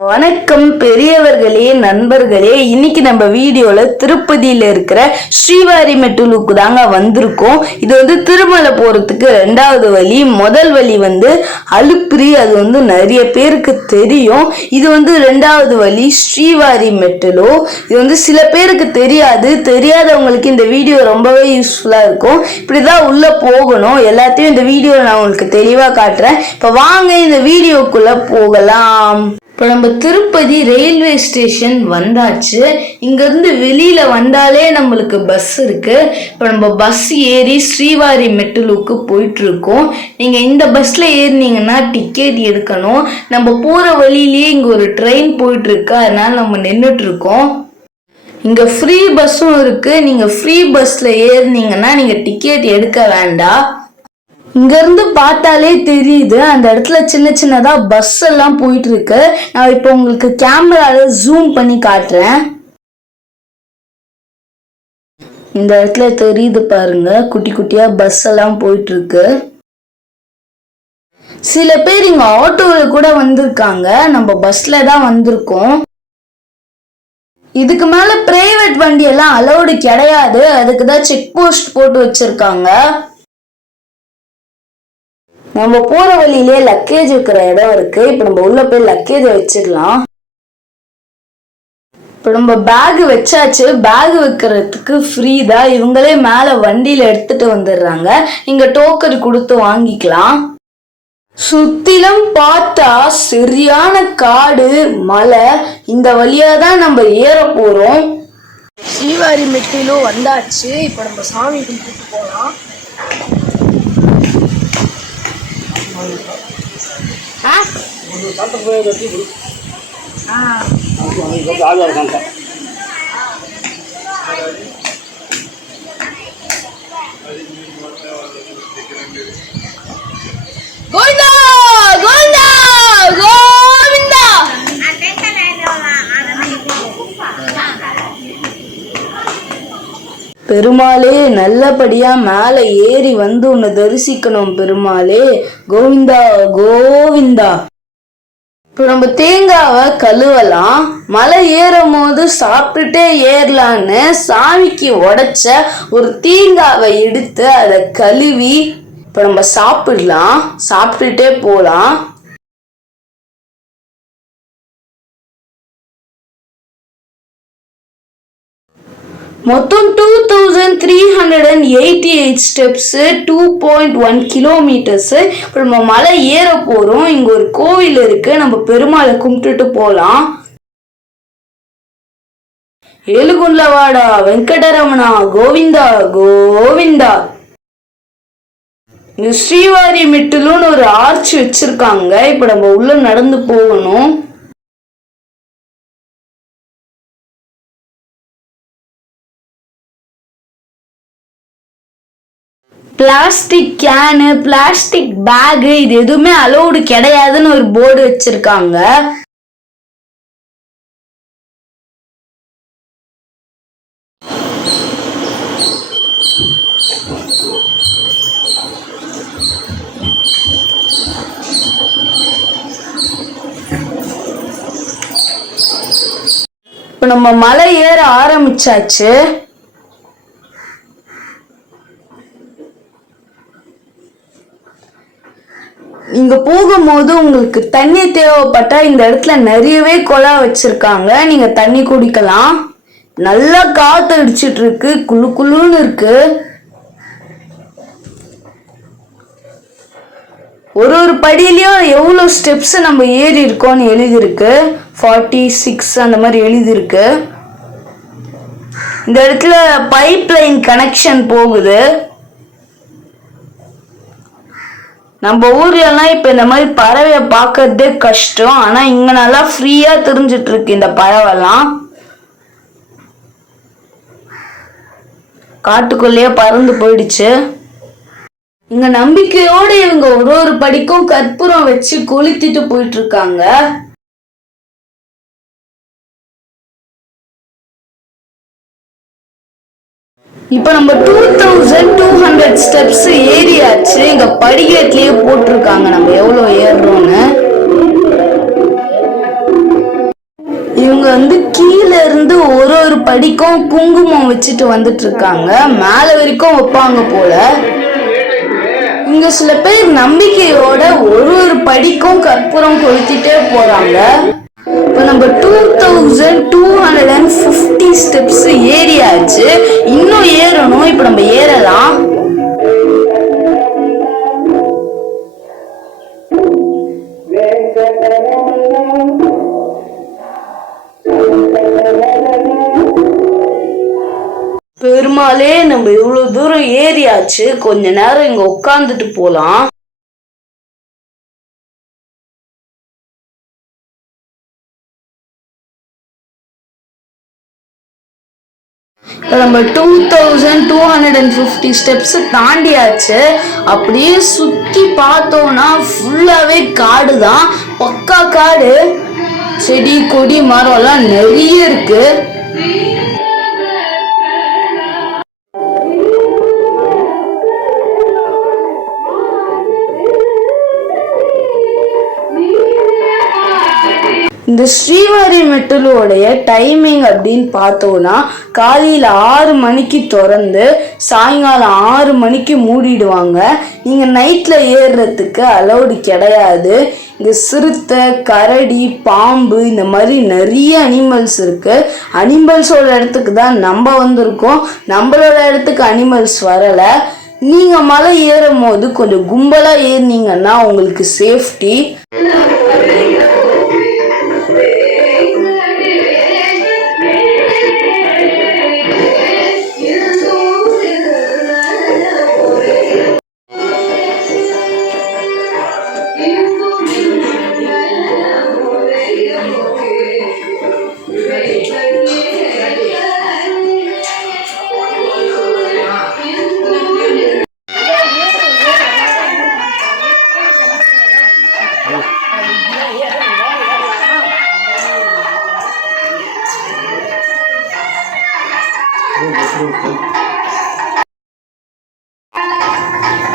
வணக்கம் பெரியவர்களே, நண்பர்களே. இன்னைக்கு நம்ம வீடியோல திருப்பதியில இருக்கிற ஸ்ரீவாரிமெட்டுலுக்கு தாங்க வந்திருக்கோம். இது திருமலை போறதுக்கு ரெண்டாவது வழி. முதல் வழி அலுப்பிரி, அது நிறைய பேருக்கு தெரியும். இது ரெண்டாவது வழி ஸ்ரீவாரிமெட்டுலு. இது சில பேருக்கு தெரியாதவங்களுக்கு இந்த வீடியோ ரொம்பவே யூஸ்ஃபுல்லா இருக்கும். இப்படிதான் உள்ள போகணும். எல்லாத்தையும் இந்த வீடியோல நான் உங்களுக்கு தெளிவா காட்டுறேன். இப்ப வாங்க இந்த வீடியோக்குள்ள போகலாம். இப்போ நம்ம திருப்பதி ரயில்வே ஸ்டேஷன் வந்தாச்சு. இங்கேருந்து வெளியில் வந்தாலே நம்மளுக்கு பஸ் இருக்குது. இப்போ நம்ம பஸ் ஏறி ஸ்ரீவாரிமெட்டுலுக்கு போயிட்டுருக்கோம். நீங்கள் இந்த பஸ்ஸில் ஏறினீங்கன்னா டிக்கெட் எடுக்கணும். நம்ம போகிற வழியிலேயே இங்கே ஒரு ட்ரெயின் போயிட்டுருக்கு, அதனால் நம்ம நின்றுட்டுருக்கோம். இங்கே ஃப்ரீ பஸ்ஸும் இருக்குது. நீங்கள் ஃப்ரீ பஸ்ஸில் ஏறினீங்கன்னா நீங்கள் டிக்கெட் எடுக்க வேண்டாம். இங்க இருந்து பார்த்தாலே தெரியுது, அந்த இடத்துல சின்ன சின்னதா பஸ் எல்லாம் போயிட்டு இருக்கு. நான் இப்போ உங்களுக்கு கேமரால ஜூம் பண்ணி காட்டுறேன். இந்த இடத்துல தெரியுது பாருங்க, குட்டி குட்டியா பஸ் எல்லாம் போயிட்டு இருக்கு. சில பேர் இங்க ஆட்டோல கூட வந்திருக்காங்க. நம்ம பஸ்ல தான் வந்திருக்கோம். இதுக்கு மேல பிரைவேட் வண்டி எல்லாம் அலௌடு கிடையாது. அதுக்குதான் செக் போஸ்ட் போட்டு வச்சிருக்காங்க. நம்ம போற வழியிலே லக்கேஜ் வைக்கிற இடம் இருக்கு. இப்ப நம்ம உள்ள போய் லக்கேஜை வச்சிடலாம். இப்ப நம்ம பேக் வச்சாச்சு. பேக் வைக்கிறதுக்கு ஃப்ரீ தான். இவங்களே மேல வண்டியில எடுத்துட்டு வந்துடுறாங்க. நீங்க டோக்கன் கொடுத்து வாங்கிக்கலாம். சுத்திலும் பார்த்தா சரியான காடு, மலை. இந்த வழியா தான் நம்ம ஏற போறோம். ஸ்ரீவாரிமெட்டிலு வந்தாச்சு. இப்ப நம்ம சாமி கும்பிட்டு போலாம். பெருமாளே, நல்லபடியா மேல ஏறி உன்னை தரிசிக்கணும். பெருமாளே, கோவிந்தா கோவிந்தா. இப்போ நம்ம தேங்காவை கழுவலாம். மலை ஏறும் போது சாப்பிட்டுட்டே ஏறலான்னு சாமிக்கு உடைச்ச ஒரு தேங்காவை எடுத்து அதை கழுவி இப்போ நம்ம சாப்பிடலாம். சாப்பிட்டுட்டே போலாம். மொத்தம் 2388 ஸ்டெப்ஸ், 2.1 கிலோமீட்டர்ஸ். இப்போ நம்ம மலை ஏற போறோம். இங்க ஒரு கோவில் இருக்கு. நம்ம பெருமாளை கும்பிட்டுட்டு போலாம். ஏழுகுண்டவாடா வெங்கடரமணா கோவிந்தா கோவிந்தா. இங்க ஸ்ரீவாரிமெட்டுலுன்னு ஒரு ஆர்ச் வச்சிருக்காங்க. இப்ப நம்ம உள்ள நடந்து போகணும். பிளாஸ்டிக் கேனு, பிளாஸ்டிக் பேகு இது எதுவுமே அலௌடு கிடையாதுன்னு ஒரு போர்டு வச்சிருக்காங்க. இப்ப நம்ம மலை ஏற ஆரம்பிச்சாச்சு. இங்க போகும்போது உங்களுக்கு தண்ணி தேவைப்பட்டா இந்த இடத்துல நிறையவே குழா வச்சிருக்காங்க. நீங்க தண்ணி குடிக்கலாம். நல்லா காத்து அடிச்சிட்டு இருக்கு, குளு குளுன்னு இருக்கு. ஒரு படியிலயும் எவ்வளவு ஸ்டெப்ஸ் நம்ம ஏறி இருக்கோம்னு எழுதிருக்கு. 46 அந்த மாதிரி எழுதிருக்கு. இந்த இடத்துல பைப் லைன் கனெக்ஷன் போகுது. நம்ம ஊர்ல எல்லாம் இப்ப இந்த மாதிரி பறவைய பாக்குறதே கஷ்டம். ஆனா இங்க நல்லா ஃப்ரீயா தெரிஞ்சிட்டு இருக்கு இந்த பறவைலாம். காட்டுக்குள்ளேயே பறந்து போயிடுச்சு. இங்க நம்பிக்கையோட இவங்க ஒரு படிக்கும் கற்பூரம் வச்சு கொளுத்திட்டு போயிட்டு இருக்காங்க. இப்ப நம்ம 2200 ஸ்டெப்ஸ் ஏறியாச்சு. இங்க படிக்கட்டிலேயே போட்டிருக்காங்க நம்ம எவ்வளவு ஏறுறோம்னு. வந்து கீழே இருந்து ஒரு படிக்கும் குங்குமம் வச்சுட்டு வந்துட்டு இருக்காங்க. மேல வரைக்கும் வைப்பாங்க போல. இங்க சில பேர் நம்பிக்கையோட ஒரு படிக்கும் கற்பூரம் கொளுத்திட்டே போறாங்க. இப்போ நம்ம 2250 ஸ்டெப்ஸ் ஏறியாச்சு. இன்னும் ஏறணும். இப்போ நம்ம ஏறலாம். பெருமாளே, நம்ம இவ்வளவு தூரம் ஏறியாச்சு. கொஞ்ச நேரம் இங்க உட்காந்துட்டு போலாம். நம்ம 2250 ஸ்டெப்ஸ் தாண்டியாச்சு. அப்படியே சுத்தி பார்த்தோம்னா ஃபுல்லாவே காடு தான். பக்கா காடு. செடி கொடி மரம் எல்லாம் நிறைய இருக்கு. இந்த ஸ்ரீவாரிமெட்டலோடைய டைமிங் அப்படின்னு பார்த்தோம்னா காலையில் 6 மணிக்கு திறந்து சாயங்காலம் 6 மணிக்கு மூடிடுவாங்க. நீங்கள் நைட்டில் ஏறுறதுக்கு அலௌடு கிடையாது. இங்கே சிறுத்தை, கரடி, பாம்பு இந்த மாதிரி நிறைய அனிமல்ஸ் இருக்குது. அனிமல்ஸோட இடத்துக்கு தான் நம்ம வந்திருக்கோம். நம்மளோட இடத்துக்கு அனிமல்ஸ் வரலை. நீங்கள் மலை ஏறும் போது கொஞ்சம் கும்பலாக ஏறினீங்கன்னா உங்களுக்கு சேஃப்டி.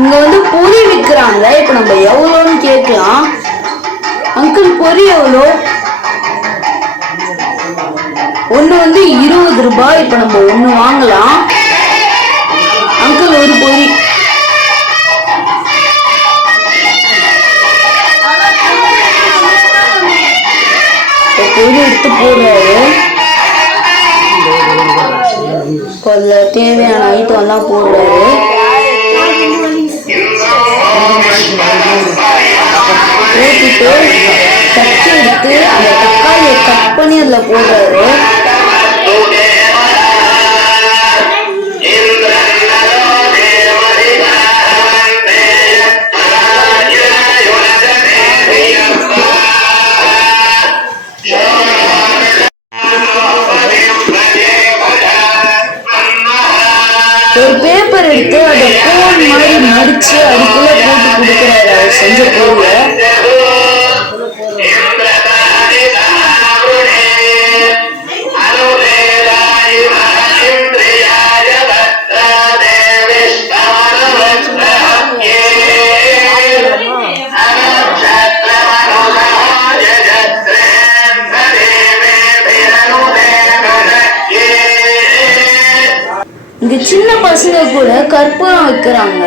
இங்க வந்து பொரி விற்கிறாங்க. இப்ப நம்ம எவ்வளோன்னு கேட்கலாம். அங்கிள், பொரி எவ்வளோ? ஒண்ணு வந்து 20 ரூபாய். இப்ப நம்ம ஒண்ணு வாங்கலாம். அங்கிள், ஒரு பொரி. பொரி எடுத்து போடுறாரு. இப்போ தேவையான ஐட்டம் எல்லாம் போடுறாரு. ஊற்றிட்டு கத்தி எடுத்து அந்த தக்காளியை கட் பண்ணி அதில் போடுறாரு. ஒரு பேப்பர் எடுத்து அதை கோன் மாதிரி மடிச்சு அதுக்குள்ள போட்டு கொடுக்குறாரு அவர் செஞ்ச பொருளை. இங்க சின்ன பசங்க கூட கற்பூரம் வைக்கிறாங்க.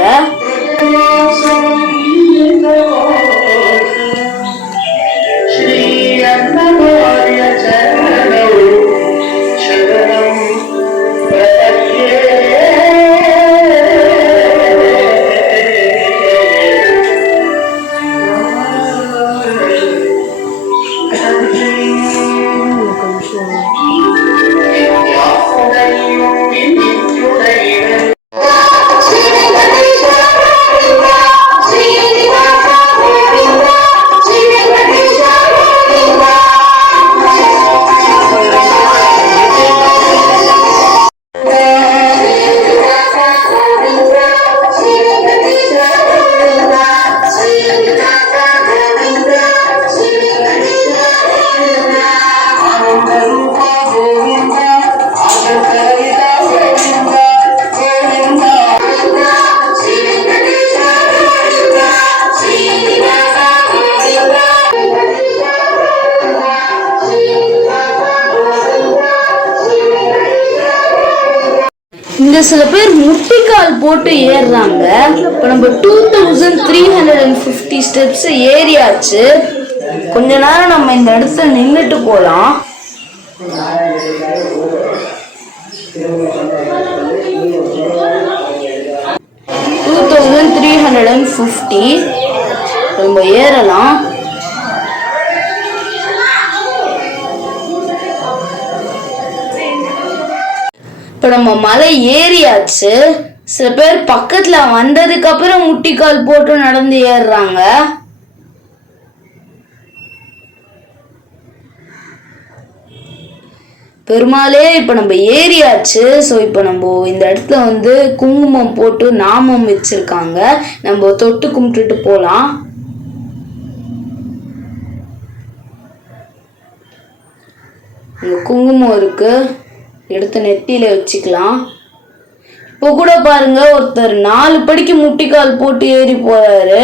இங்க சில பேர் முட்டிக்கால் போட்டு ஏறுறாங்க. இப்போ நம்ம 2350 ஸ்டெப்ஸ் ஏறியாச்சு. கொஞ்ச நேரம் நம்ம இந்த இடத்துல நின்றுட்டு போலாம். நம்ம ஏறலாம். இப்ப நம்ம மலை ஏறியாச்சு. சில பேர் பக்கத்துல வந்ததுக்கு அப்புறம் முட்டிக்கால் போட்டு நடந்து ஏறுறாங்க. பெருமாளே இப்ப நம்ம ஏறியாச்சு. ஸோ இப்ப நம்ம இந்த இடத்துல வந்து குங்குமம் போட்டு நாமம் வச்சிருக்காங்க. நம்ம தொட்டு கும்பிட்டுட்டு போலாம். இங்க குங்குமம் இருக்கு, எடுத்து நெத்தியில வச்சுக்கலாம். இப்போ கூட பாருங்க, ஒருத்தர் 4 படிக்கு முட்டிக்கால் போட்டு ஏறி போறாரு.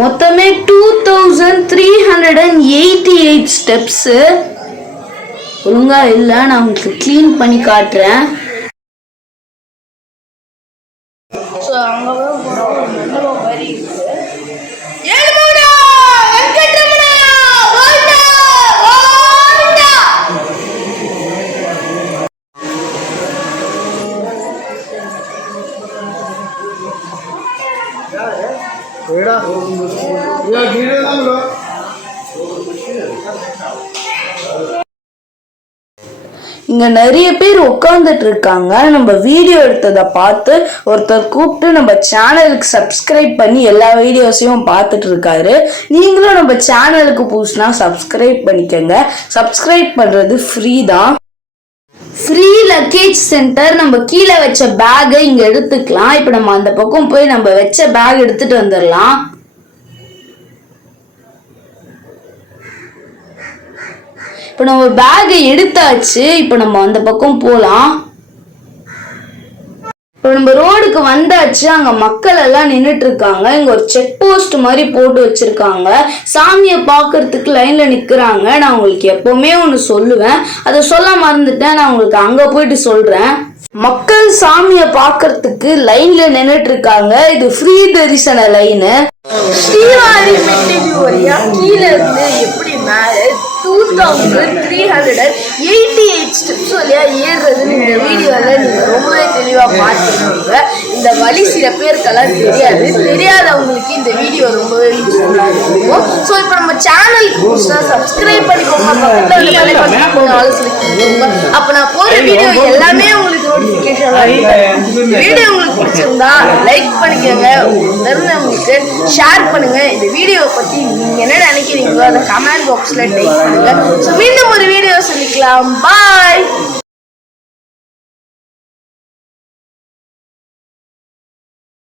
மொத்தமே 2388 ஸ்டெப்ஸ். ஒழுங்கா இல்ல, நான் உங்களுக்கு கிளீன் பண்ணி காட்டுறேன். இங்க நிறைய பேர் உட்கார்ந்துட்டு இருக்காங்க. நம்ம வீடியோ எடுத்ததை பார்த்து ஒருத்தர் கூப்பிட்டு நம்ம சேனலுக்கு சப்ஸ்கிரைப் பண்ணி எல்லா வீடியோஸையும் பார்த்துட்டு இருக்காரு. நீங்களும் நம்ம சேனலுக்கு புதுசுனா சப்ஸ்கிரைப் பண்ணிக்கோங்க. சப்ஸ்கிரைப் பண்றது ஃப்ரீ தான். Free luggage centre. நம்ம கீழே வச்ச பேக்கை இங்க எடுத்துக்கலாம். இப்ப நம்ம அந்த பக்கம் போய் நம்ம வச்ச பேக் எடுத்துட்டு வந்துடலாம். இப்ப நம்ம பேக்கை எடுத்தாச்சு. இப்ப நம்ம அந்த பக்கம் போலாம். இப்ப நம்ம ரோடுக்கு வந்தாச்சு. அங்க மக்கள் எல்லாம் நின்றுட்டு இருக்காங்க. இங்க ஒரு செக் போஸ்ட் மாதிரி போட்டு வச்சிருக்காங்க. சாமியை பாக்குறதுக்கு லைன்ல நிக்கிறாங்க. நான் உங்களுக்கு எப்பவுமே ஒண்ணு சொல்லுவேன், அதை சொல்ல மறந்துட்டேன். நான் உங்களுக்கு அங்க போயிட்டு சொல்றேன். மக்கள் சாமியை பாக்குறதுக்கு லைன்ல நின்றுட்டு இருக்காங்க. இது ஃப்ரீ தரிசன லைனு. ஸ்ரீவாரி மெட்டிக்கு வழியா கீழே இருந்து எப்படி மேல 2388 ஸ்டெப்ஸ் வழியா ஏறுறதுன்னு இந்த வீடியோல நீங்க ரொம்பவே தெளிவா பார்த்துருக்கீங்க. இந்த வழி சில பேருக்கெல்லாம் தெரியாது. தெரியாதவங்களுக்கு இந்த வீடியோ ரொம்பவே யூஸ்ஃபுல்லா இருக்கும். ஸோ இப்போ நம்ம சேனலுக்கு புதுசா சப்ஸ்கிரைப் பண்ணிக்கோங்க. அப்ப நான் போற வீடியோ எல்லாமே உங்களுக்கு நோட்டிபிகேஷன் வீடியோ உங்களுக்கு பிடிச்சிருந்தா லைக் பண்ணிக்கோங்க. தெரிஞ்சவங்களுக்கு ஷேர் பண்ணுங்க. இந்த வீடியோவை பத்தி நீங்க என்ன நினைக்கிறீங்களோ அதை கமெண்ட் பாக்ஸ்ல டைப் பண்ணுங்க. மீண்டும் ஒரு வீடியோ சந்திக்கலாம். பாய்.